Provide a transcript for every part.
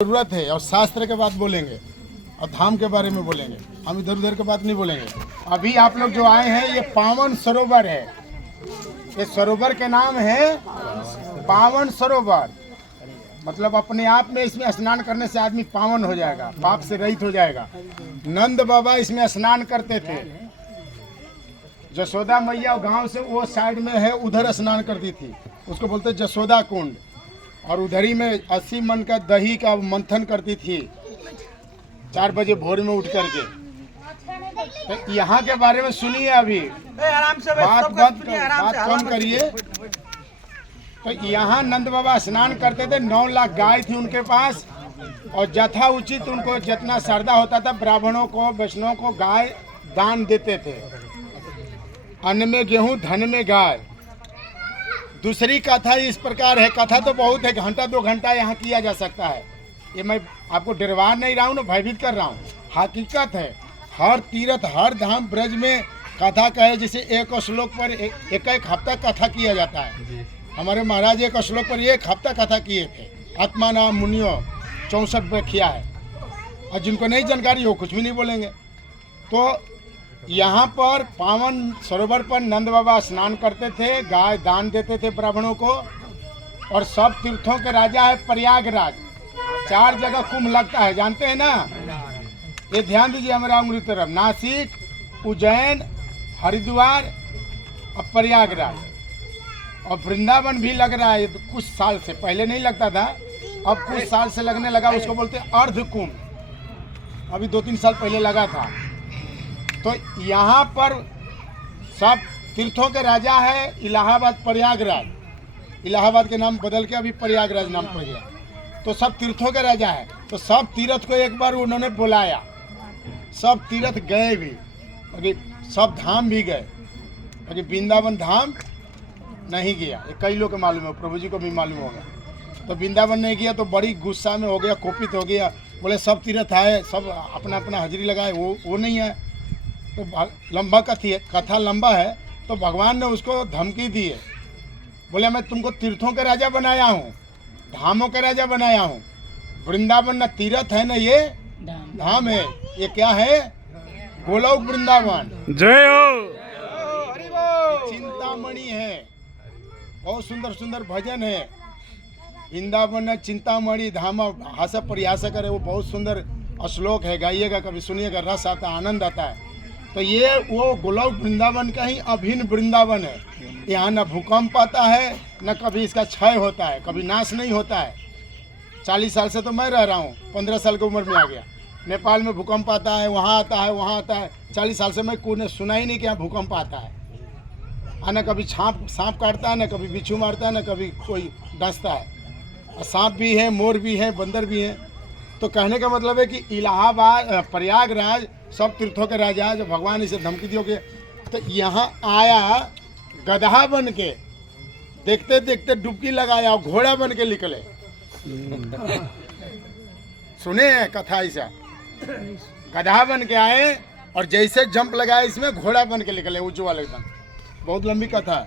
जरूरत है और शास्त्र के बात बोलेंगे और धाम के बारे में बोलेंगे। हम इधर उधर के बात नहीं बोलेंगे। अभी आप लोग जो आए हैं ये पावन सरोवर है। ये सरोवर के नाम है पावन सरोवर। मतलब अपने आप में इसमें स्नान करने से आदमी पावन हो जाएगा, पाप से रहित हो जाएगा। नंद बाबा इसमें स्नान करते थे। जसोदा मैया गांव से वो साइड में है, उधर स्नान करती थी, उसको बोलते जसोदा कुंड। और उधर ही में 80 मन का दही का मंथन करती थी 4 बजे भोर में उठ करके। तो यहाँ के बारे में सुनिए अभी, बात कम करिए। तो यहाँ नंद बाबा स्नान करते थे। 9 लाख गाय थी उनके पास और यथा उचित उनको जितना श्रद्धा होता था ब्राह्मणों को वैष्णवों को गाय दान देते थे। अन्न में गेहूं, धन में गाय। दूसरी कथा इस प्रकार है, कथा तो बहुत है, घंटा 2 घंटा यहाँ किया जा सकता है। ये मैं आपको डरवा नहीं रहा हूँ ना, भयभीत कर रहा हूँ। हकीकत है, हर तीर्थ हर धाम ब्रज में कथा कहे, जैसे एक श्लोक पर एक हफ्ता कथा किया जाता है। हमारे महाराज एक श्लोक पर 1 हफ्ता कथा किए थे। आत्मा नाम मुनियो 64 व्याख्या है, और जिनको नहीं जानकारी हो कुछ भी नहीं बोलेंगे। तो यहाँ पर पावन सरोवर पर नंद बाबा स्नान करते थे, गाय दान देते थे ब्राह्मणों को। और सब तीर्थों के राजा है प्रयागराज। 4 जगह कुंभ लगता है, जानते हैं ना। ये ध्यान दीजिए हमारा उंगली तरफ, नासिक, उज्जैन, हरिद्वार और प्रयागराज। और वृंदावन भी लग रहा है। ये तो कुछ साल से, पहले नहीं लगता था, अब कुछ साल से लगने लगा। उसको बोलते हैं अर्ध कुंभ। अभी 2-3 साल पहले लगा था। तो यहाँ पर सब तीर्थों के राजा है इलाहाबाद प्रयागराज। इलाहाबाद के नाम बदल के अभी प्रयागराज नाम पड़ गया। तो सब तीर्थों के राजा है। तो सब तीर्थ को एक बार उन्होंने बुलाया। सब तीर्थ गए भी, अभी सब धाम भी गए, अभी वृंदावन धाम नहीं गया। ये कई लोग को मालूम है, प्रभु जी को भी मालूम होगा। तो वृंदावन नहीं गया तो बड़ी गुस्सा में हो गया, कोपित हो गया। बोले सब तीर्थ आए, सब अपना अपना हाजिरी लगाए, वो नहीं है। तो लंबा कथा लंबा है। तो भगवान ने उसको धमकी दी है। बोले मैं तुमको तीर्थों के राजा बनाया हूँ, धामों के राजा बनाया हूँ। वृंदावन न तीर्थ है न ये धाम है, ये क्या है? गोलोक वृंदावन। जय हो। चिंतामणि है, बहुत सुंदर सुंदर भजन है। वृंदावन चिंतामणि धाम हास प्रयास करे, वो बहुत सुंदर श्लोक है, गाइएगा कभी, सुनिएगा, रस आता है, आनंद आता है। तो ये वो गोलोक वृंदावन का ही अभिन्न वृंदावन है। यहाँ न भूकंप आता है, न कभी इसका क्षय होता है, कभी नाश नहीं होता है। 40 साल से तो मैं रह रहा हूँ, 15 साल की उम्र में आ गया। नेपाल में भूकंप आता है, वहाँ आता है, वहाँ आता है। 40 साल से मैं कोई ने सुना ही नहीं कि यहाँ भूकंप आता है। न कभी सांप काटता है, न कभी बिच्छू मारता है, न कभी कोई डसता है। और सांप भी है, मोर भी है, बंदर भी है। तो कहने का मतलब है कि इलाहाबाद प्रयागराज सब तीर्थों के राजा, जो भगवान इसे धमकी दियोगे। तो यहाँ आया गधा बन के, देखते देखते डुबकी लगाया और घोड़ा बन के निकले। सुने हैं कथा ऐसा? गधा बन के आए और जैसे जंप लगाए इसमें घोड़ा बन के निकले, उज्जवल एकदम। बहुत लंबी कथा है।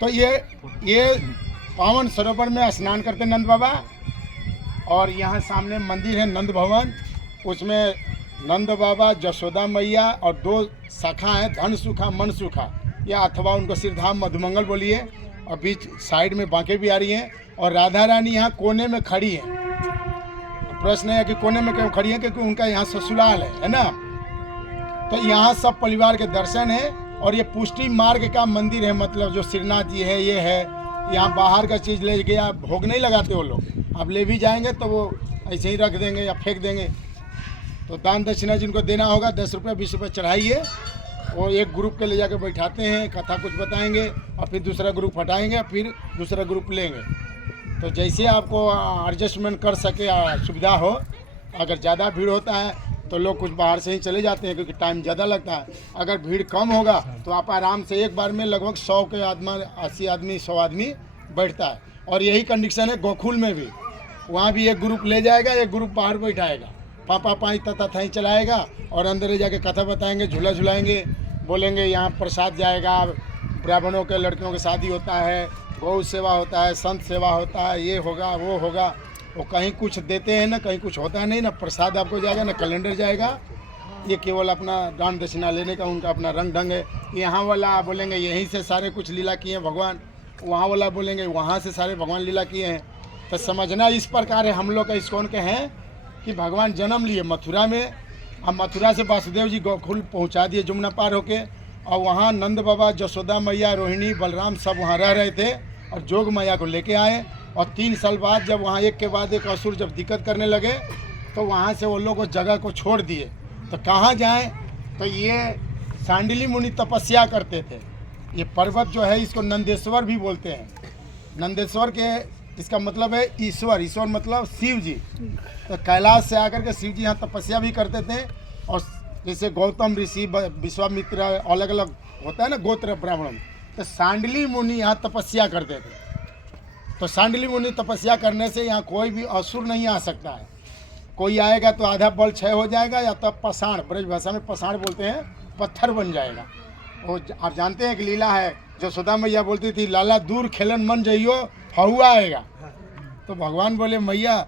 तो ये पावन सरोवर में स्नान करते नंद बाबा। और यहाँ सामने मंदिर है नंद भवन, उसमें नंद बाबा, जसोदा मैया और 2 शाखा हैं, धन सुखा मन सुखा, या अथवा उनको सिरधाम मधुमंगल बोलिए। और बीच साइड में बांके बिहारी हैं। और राधा रानी यहाँ कोने में खड़ी है। प्रश्न है कि कोने में क्यों खड़ी है? क्योंकि उनका यहाँ ससुराल है ना। तो यहाँ सब परिवार के दर्शन है। और ये पुष्टि मार्ग का मंदिर है, मतलब जो श्रीनाथ जी है ये है। यहाँ बाहर का चीज़ ले गया, भोग नहीं लगाते वो लोग। आप ले भी जाएंगे तो वो ऐसे ही रख देंगे या फेंक देंगे। तो दान दक्षिणा जिनको देना होगा 10 रुपये 20 रुपये चढ़ाइए। और एक ग्रुप के ले जाकर बैठाते हैं, कथा कुछ बताएंगे और फिर दूसरा ग्रुप हटाएंगे, फिर दूसरा ग्रुप लेंगे। तो जैसे आपको एडजस्टमेंट कर सके, सुविधा हो। अगर ज़्यादा भीड़ होता है तो लोग कुछ बाहर से ही चले जाते हैं, क्योंकि टाइम ज़्यादा लगता है। अगर भीड़ कम होगा तो आप आराम से एक बार में लगभग 100 के आदमी, 80 आदमी, 100 आदमी बैठता है। और यही कंडीशन है गोकुल में भी। वहाँ भी एक ग्रुप ले जाएगा, एक ग्रुप बाहर बैठाएगा, पापा पाई तथा थाई चलाएगा और अंदर ले जाके कथा बताएंगे, झूला झुलाएंगे, बोलेंगे यहाँ प्रसाद जाएगा, ब्राह्मणों के लड़कियों की शादी होता है, गौ सेवा होता है, संत सेवा होता है, ये होगा वो होगा। वो कहीं कुछ देते हैं ना, कहीं कुछ होता नहीं ना, प्रसाद आपको जाएगा ना कैलेंडर जाएगा। ये केवल अपना दान दक्षिणा लेने का उनका अपना रंग ढंग है। यहाँ वाला बोलेंगे यहीं से सारे कुछ लीला किए हैं भगवान, वहाँ वाला बोलेंगे वहाँ से सारे भगवान लीला किए हैं। तो समझना इस प्रकार है हम लोग का इस्कॉन के हैं कि भगवान जन्म लिए मथुरा में, अब मथुरा से वासुदेव जी गोकुल पहुँचा दिए जमुना पार होके, और वहाँ नंद बाबा, जसोदा मैया, रोहिणी, बलराम सब वहाँ रह रहे थे और जोग मैया को लेके आए। और 3 साल बाद जब वहाँ एक के बाद एक असुर जब दिक्कत करने लगे तो वहाँ से वो लोग उस जगह को छोड़ दिए। तो कहाँ जाएं? तो ये सांडिली मुनि तपस्या करते थे। ये पर्वत जो है इसको नंदेश्वर भी बोलते हैं। नंदेश्वर के इसका मतलब है ईश्वर, ईश्वर मतलब शिव जी। तो कैलाश से आकर के शिव जी यहाँ तपस्या भी करते थे। और जैसे गौतम ऋषि, विश्वामित्र, अलग अलग होता है ना गोत्र ब्राह्मण, तो सांडली मुनि यहाँ तपस्या करते थे। तो सांडली मुनि तपस्या करने से यहाँ कोई भी असुर नहीं आ सकता है। कोई आएगा तो आधा बल क्षय हो जाएगा, या तब पसाण, ब्रज भाषा में पसाण बोलते हैं, पत्थर बन जाएगा। वो आप जानते हैं कि लीला है, जो सुधा मैया बोलती थी लाला दूर खेलन मन जइयो हवा आएगा। तो भगवान बोले मैया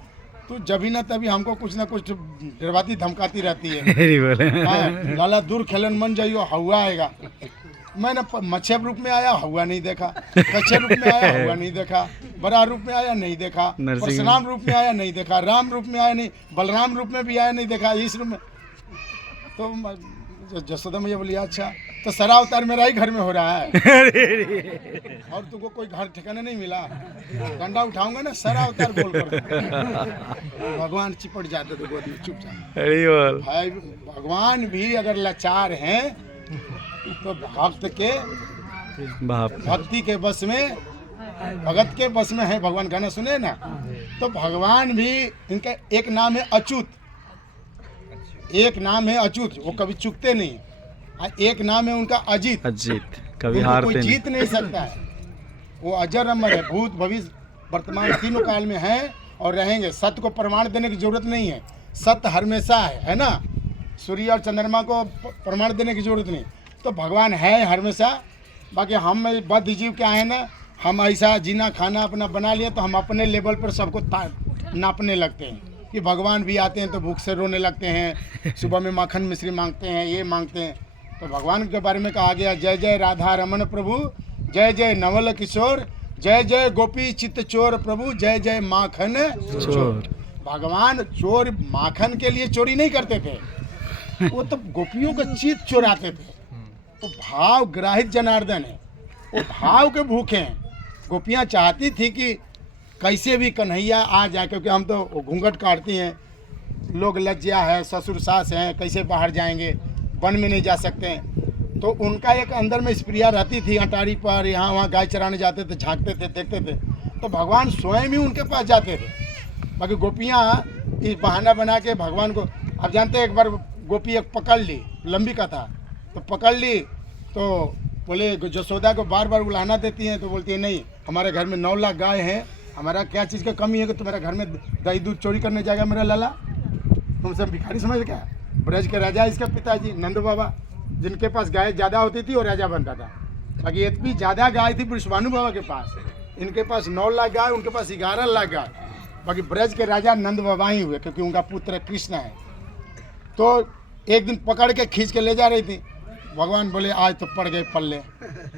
तू जब ही ना तभी हमको कुछ ना कुछ डरवाती धमकाती रहती है। लाला दूर खेलन मन जाइयो हवा आएगा। मैंने मच्छर रूप में आया हुआ नहीं देखा, कच्चे रूप में आया हुआ नहीं देखा, बड़ा रूप में आया नहीं देखा, परशुराम रूप में आया नहीं देखा, राम रूप में आया नहीं, बलराम रूप में भी आया नहीं देखा, इस रूप में। तो जसोदा मैया बोली अच्छा तो सारा अवतार मेरा ही घर में हो रहा है और तुमको कोई घर ठिकाने नहीं मिला, डंडा उठाऊंगा ना सारा अवतार बोल कर। भगवान चिपट जाते थे गोद में चुपचाप। भाई भगवान भी अगर लाचार हैं तो भक्त के भक्ति के बस में, भगत के बस में है। भगवान गाना सुने ना, तो भगवान भी, इनका एक नाम है अच्युत, एक नाम है अच्युत, वो कभी चुकते नहीं। एक नाम है उनका अजीत, अजीत कभी हारते कोई जीत नहीं सकता है। वो अजर अमर है, भूत भविष्य वर्तमान तीनों काल में है और रहेंगे। सत्य को प्रमाण देने की जरूरत नहीं है, सत्य हमेशा है ना। सूर्य और चंद्रमा को प्रमाण देने की जरूरत नहीं। तो भगवान है हमेशा। बाकी हम बद्ध जीव क्या है ना, हम ऐसा जीना खाना अपना बना लिया तो हम अपने लेवल पर सबको नापने लगते हैं कि भगवान भी आते हैं तो भूख से रोने लगते हैं, सुबह में माखन मिश्री मांगते हैं, ये मांगते हैं। तो भगवान के बारे में कहा गया जय जय राधा रमन प्रभु, जय जय नवल किशोर, जय जय गोपी चित्त चोर प्रभु, जय जय माखन चोर। भगवान चोर माखन के लिए चोरी नहीं करते थे, वो तो गोपियों का चित्त चोराते थे। वो भाव ग्राहित जनार्दन है, वो भाव के भूखे हैं। गोपियाँ चाहती थी कि कैसे भी कन्हैया आ जाए, क्योंकि हम तो घूंघट काटती हैं, लोग लज्जा है, ससुर सास हैं, कैसे बाहर जाएंगे, वन में नहीं जा सकते हैं। तो उनका एक अंदर में स्प्रिया रहती थी, अटारी पर यहाँ वहाँ गाय चराने जाते थे, झांकते थे, देखते थे, तो भगवान स्वयं ही उनके पास जाते थे। बाकी गोपियाँ इस बहाना बना के भगवान को, अब जानते हैं एक बार गोपी एक पकड़ ली, लंबी कथा, तो पकड़ ली तो बोले जसोदा को बार बार बुलाना देती हैं, तो बोलती है नहीं हमारे घर में 9 लाख गाय हैं, हमारा क्या चीज़ का कमी है कि तुम्हारे घर में दही दूध चोरी करने जाएगा मेरा लाला, तुमसे भिखारी समझ क्या। ब्रज के राजा इसके पिताजी नंद बाबा, जिनके पास गाय ज़्यादा होती थी और राजा बनता था। बाकी इतनी ज़्यादा गाय थी विश्वानु बाबा के पास, इनके पास 9 लाख गाय, उनके पास 11 लाख गाय। बाकी ब्रज के राजा नंद बाबा ही हुए, क्योंकि उनका पुत्र कृष्ण है। तो एक दिन पकड़ के खींच के ले जा रही थी, भगवान बोले आज तो पड़ गए पल्ले,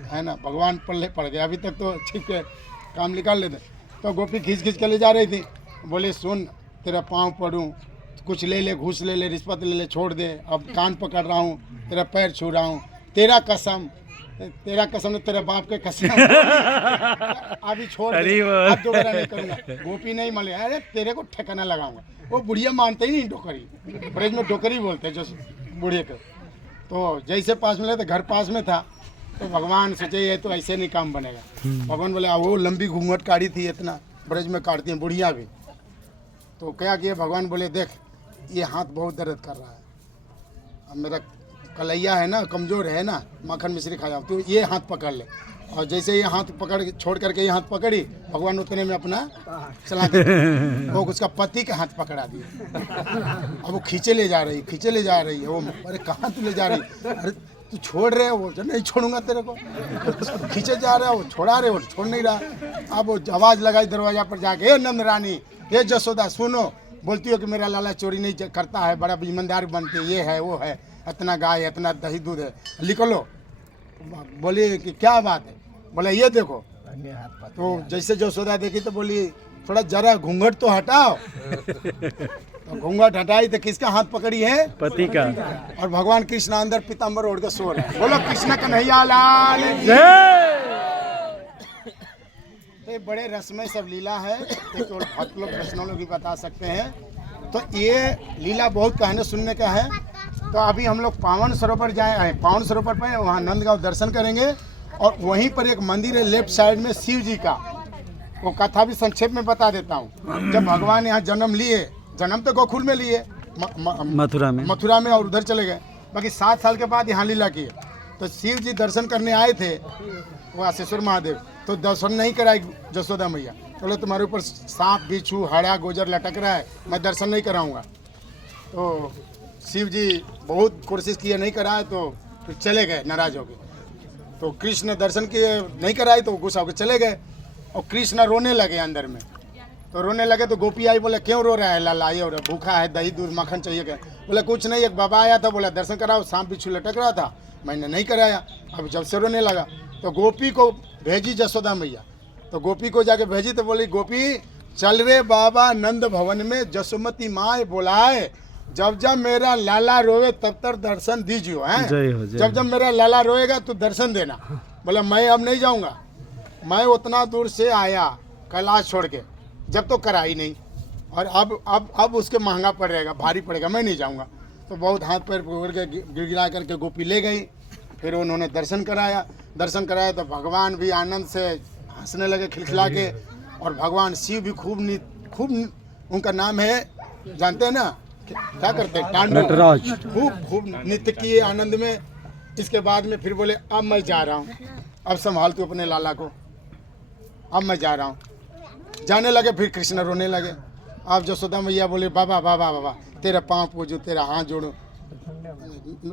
है ना, भगवान पल्ले पड़ गए, अभी तक तो ठीक है काम निकाल लेते। तो गोपी खींच खींच के ले जा रही थी, बोले सुन तेरा पाँव पढ़ूँ, कुछ ले ले, घूस ले ले, रिश्वत ले ले, छोड़ दे, अब कान पकड़ रहा हूँ, तेरा पैर छू रहा हूँ, तेरा कसम ने तेरे बाप के कसम अभी छोड़ दे, अब दोबारा नहीं करूँगा। गोपी नहीं मान लिया, अरे तेरे को ठिकाना लगाऊंगा। वो बुढ़िया मानते ही नहीं, डोकरी, ब्रज में डोकरी बोलते हैं जो बुढ़िया को। तो जैसे पास मिला तो घर पास में था, तो भगवान सोचे ये तो ऐसे नहीं काम बनेगा। भगवान बोले वो लंबी घूंघट काटी थी, इतना ब्रज में काटती हैं बुढ़िया भी। तो क्या किया, भगवान बोले देख ये हाथ बहुत दर्द कर रहा है, अब मेरा कलैया है ना, कमज़ोर है ना, माखन मिश्री खा जाऊँ, तो ये हाथ पकड़ ले। और जैसे ये हाथ पकड़ छोड़ करके ये हाथ पकड़ी, भगवान उतने में अपना चला के वो उसका पति के हाथ पकड़ा दिया। अब वो खींचे ले जा रही है वो, अरे कहाँ तू ले जा रही, अरे तू छोड़ रहे हो? बोलते नहीं छोड़ूंगा तेरे को। खींचे जा रहा है, वो छोड़ा रहे हो, छोड़ नहीं रहा। अब वो आवाज़ लगाई दरवाजा पर जाके, हे नंद रानी, हे जसोदा सुनो, बोलती हो कि मेरा लाला चोरी नहीं करता है, बड़ा ईमानदार बनते, ये है वो है, इतना गाय इतना दही दूध है, लिखो लो। बोली कि क्या बात है? बोले ये देखो। तो जैसे जसोदा देखी तो बोली थोड़ा जरा घूंघट तो हटाओ। तो घूंघट हटाई तो किसका हाथ पकड़ी है? पति का। और भगवान कृष्ण अंदर पीताम्बर ओढ़ के सो रहे हैं। बोलो कृष्ण कन्हैया लाल की। तो ये बड़े रसमय सब लीला है, ये केवल भक्त लोग कृष्ण लोग भी बता सकते हैं। तो ये लीला बहुत कहने सुनने का है। तो अभी हम लोग पावन सरोवर जाए, पावन सरोवर पर वहाँ नंदगांव दर्शन करेंगे। और वहीं पर एक मंदिर है लेफ्ट साइड में शिव जी का, वो कथा भी संक्षेप में बता देता हूँ। जब भगवान यहाँ जन्म लिए, जन्म तो गोकुल में लिए, मथुरा में और उधर चले गए, बाकी 7 साल के बाद यहाँ लीला किए। तो शिव जी दर्शन करने आए थे, वो आशेश्वर महादेव, तो दर्शन नहीं कराई जसोदा मैया। बोले तुम्हारे ऊपर सांप बिच्छू हड़ा गोजर लटक रहा है, मैं दर्शन नहीं कराऊंगा। तो शिव जी बहुत कोशिश किए, नहीं कराए, तो फिर चले गए नाराज हो गए। तो कृष्ण दर्शन किए, नहीं कराई, तो गुस्सा होकर चले गए। और कृष्ण रोने लगे अंदर में। तो रोने लगे तो गोपी आई, बोले क्यों रो रहा है लाला, ये भूखा है, दही दूध मक्खन चाहिए क्या? बोले कुछ नहीं, एक बाबा आया था, बोला दर्शन कराओ, सांप बिच्छू लटक रहा था, मैंने नहीं कराया। अब जब से रोने लगा तो गोपी को भेजी जसोदा मैया। तो गोपी को जाके भेजी तो बोली गोपी चल रे बाबा नंद भवन में जसोमती माँ बुलाए, जब जब मेरा लाला रोए तब तक दर्शन दीजिए हैं। जब जब मेरा लाला रोएगा तो दर्शन देना। बोला मैं अब नहीं जाऊंगा, मैं उतना दूर से आया कैलाश छोड़ के, जब तो कराई नहीं, और अब उसके महंगा पड़ रहेगा, भारी पड़ेगा, मैं नहीं जाऊंगा। तो बहुत हाथ पैर पकड़ के गिड़गिड़ा करके गोपी ले गई। फिर उन्होंने दर्शन कराया तो भगवान भी आनंद से हंसने लगे खिलखिला के। और भगवान शिव भी खूब उनका नाम है, जानते हैं ना क्या करते हैं, तांडव, खूब नृत्य किए आनंद में। इसके बाद में फिर बोले अब मैं जा रहा हूँ, अब संभाल तू अपने लाला को, अब मैं जा रहा हूँ। जाने लगे, फिर कृष्ण रोने लगे। अब जसोदा मैया बोले बाबा बाबा बाबा तेरा पाँव पूजो, तेरा हाथ जोड़ो,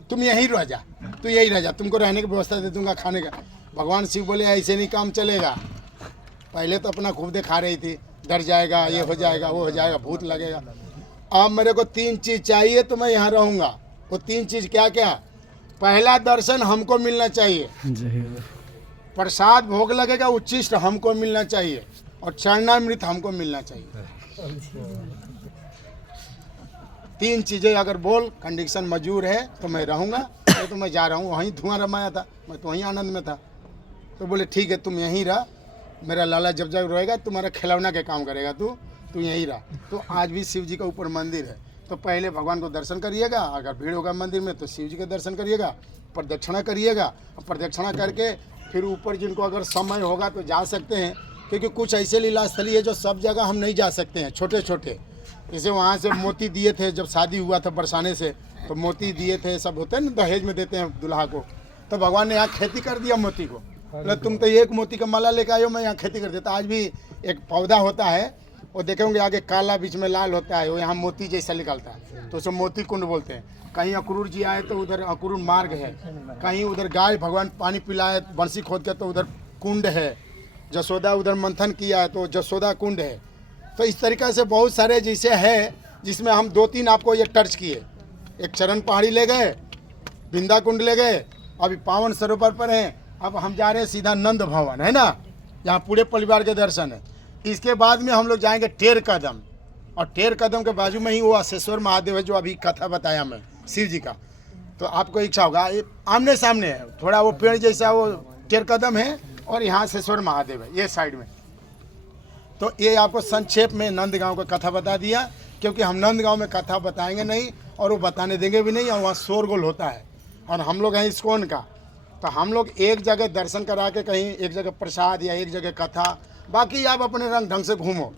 तुम यहीं रह जा, तू यहीं रह जा, तुमको रहने की व्यवस्था दे दूंगा, खाने का। भगवान शिव बोले ऐसे नहीं काम चलेगा, पहले तो अपना खूब दिखा रही थी, डर जाएगा, ये हो जाएगा, वो हो जाएगा, भूत लगेगा। अब मेरे को 3 चीज़ चाहिए तो मैं यहाँ रहूँगा। वो 3 चीज़ क्या क्या? पहला दर्शन हमको मिलना चाहिए, प्रसाद भोग लगेगा उच्चिष्ट हमको मिलना चाहिए, और चरणामृत हमको मिलना चाहिए। 3 चीज़ें अगर बोल कंडीशन मंजूर है तो मैं रहूँगा, तो मैं जा रहा हूँ। वहीं धुआं रमाया था, मैं तो वहीं आनंद में था। तो बोले ठीक है तुम यहीं रह, मेरा लाला जब जब रहेगा तुम्हारा खिलौना के काम करेगा, तू यहीं रह। तो आज भी शिव जी का ऊपर मंदिर है, तो पहले भगवान को दर्शन करिएगा, अगर भीड़ होगा मंदिर में तो शिव जी के दर्शन करिएगा, प्रदक्षिणा करिएगा, प्रदक्षिणा करके फिर ऊपर जिनको अगर समय होगा तो जा सकते हैं, क्योंकि कुछ ऐसे लीला स्थली है जो सब जगह हम नहीं जा सकते हैं, छोटे छोटे। जैसे वहाँ से मोती दिए थे, जब शादी हुआ था बरसाने से, तो मोती दिए थे, सब होते हैं ना दहेज में देते हैं दुल्हा को, तो भगवान ने यहाँ खेती कर दिया मोती को। मतलब तुम तो एक मोती का माला लेकर आए हो, मैं यहाँ खेती कर देता। आज भी एक पौधा होता है, वो देखेंगे आगे काला बीच में लाल होता है, वो यहाँ मोती जैसा निकलता है, तो उसे मोती कुंड बोलते हैं। कहीं अक्रूर जी आए तो उधर अक्रूर मार्ग है, कहीं उधर गाय भगवान पानी पिलाए बंसी खोद के तो उधर कुंड है, जसोदा उधर मंथन किया है तो जसोदा कुंड है। तो इस तरीक़े से बहुत सारे जैसे है, जिसमें हम 2-3 आपको ये टच किए। एक चरण पहाड़ी ले गए, बिंदा कुंड ले गए, अभी पावन सरोवर पर हैं। अब हम जा रहे हैं सीधा नंद भवन, है ना, यहाँ पूरे परिवार के दर्शन है। इसके बाद में हम लोग जाएंगे टेर कदम, और टेर कदम के बाजू में ही वो आशेश्वर महादेव है, जो अभी कथा बताया मैं शिव जी का। तो आपको इच्छा होगा, आमने सामने है, थोड़ा वो पेड़ जैसा वो टेर कदम है, और यहाँ आशेश्वर महादेव है ये साइड में। तो ये आपको संक्षेप में नंदगांव का कथा बता दिया, क्योंकि हम नंदगांव में कथा बताएंगे नहीं, और वो बताने देंगे भी नहीं, और वहाँ शोरगुल होता है, और हम लोग हैं इस्कॉन का। तो हम लोग एक जगह दर्शन करा के, कहीं एक जगह प्रसाद या एक जगह कथा, बाकी आप अपने रंग ढंग से घूमो,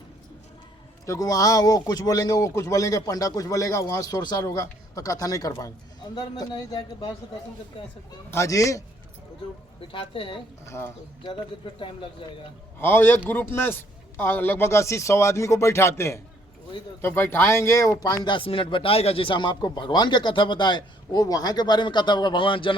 क्योंकि वहाँ वो कुछ बोलेंगे, वो कुछ बोलेंगे, पंडा कुछ बोलेगा, वहाँ शोरसार होगा तो कथा नहीं कर पाएंगे। अंदर में नहीं जाके बाहर से दर्शन करके आ सकते हैं। हाँ जी, जो बिठाते हैं, हाँ तो ज़्यादा देर पे टाइम लग जाएगा। हाँ, एक ग्रुप में लगभग 80-100 आदमी को बैठाते हैं, वही तो बैठाएंगे, वो 5-10 मिनट बताएगा। जैसे हम आपको भगवान के कथा बताए, वो वहाँ के बारे में कथा होगा, भगवान जन्म